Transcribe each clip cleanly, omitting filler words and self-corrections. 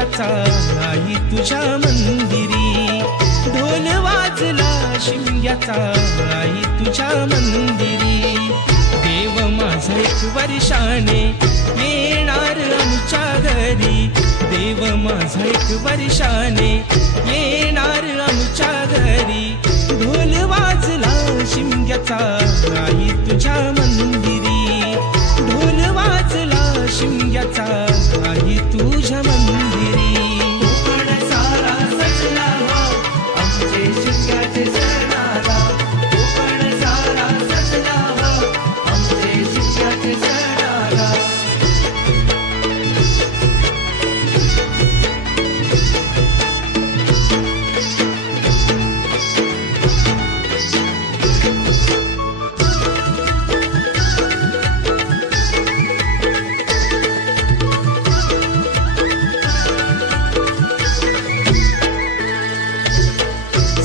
शिमग्याचा आई तुझ्या मंदिरी, ढोल वाजला शिमग्याचा आई तुझ्या मंदिरी. देव माझा एक वर्षाने येणार आमच्या घरी, देव माझा एक वर्षाने येणार आमच्या घरी. ढोल वाजला शिमग्याचा आई तुझ्या मंदिरी, ढोल वाजला शिमग्याचा आई तुझ्या मंदिरी. कोकण सारा सजला आमचे शिमग्याचे सणाला, कोकण सारा सजला आमचे शिमग्याचे सणाला.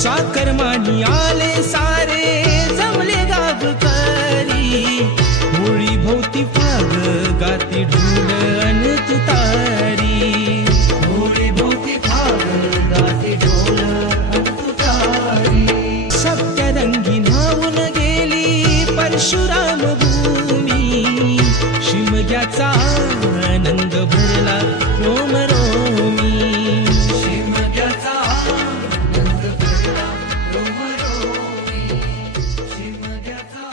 चाकरमानी आले सारे जमले गावकरी, होळी भोवती फाग गाती ढोल अन तुतारी. होळी भोवती फाग गाते ढोल अन तुतारी. सप्तरंगी न्हावून गेली परशुराम भूमी, शिमग्याचा आनंद भरला रोम रोमी. शिमग्याचा आनंद भरला रोमरोमी. शिमग्याचा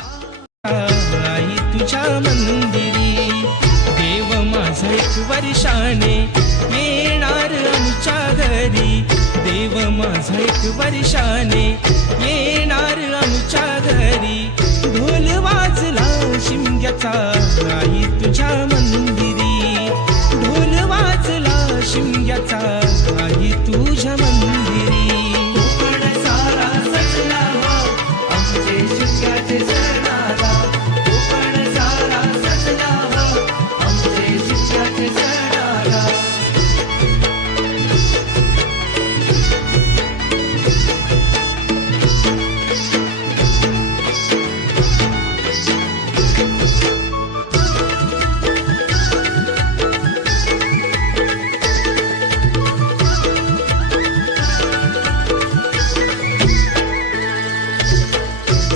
आई तुझ्या मंदिरी, देव माझा एक वर्षाने येणार आमच्या घरी, देव माझा एक वर्षाने येणार आमच्या घरी. ढोल वाजला शिमग्याचा आई तुझ्या मंदिरी, ढोल वाजला शिमग्याचा आई तुझ्या मंदिरी. कोकण सारा सजला आमचे शिमग्याचे सणाला, कोकण सारा सजला आमचे शिमग्याचे सणाला.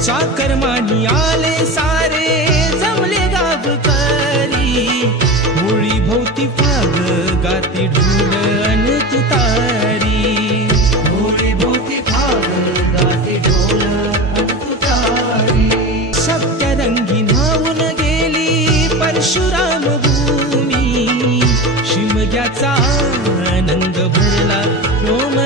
चाकरमानी आले सारे जमले गावकरी, होळी भोवती फाग गाती ढोल अन तुतारी. होळी भोवती फाग गाते ढोल अन तुतारी. सप्तरंगी न्हावून गेली परशुराम भूमी, शिमग्याचा आनंद भरला रोम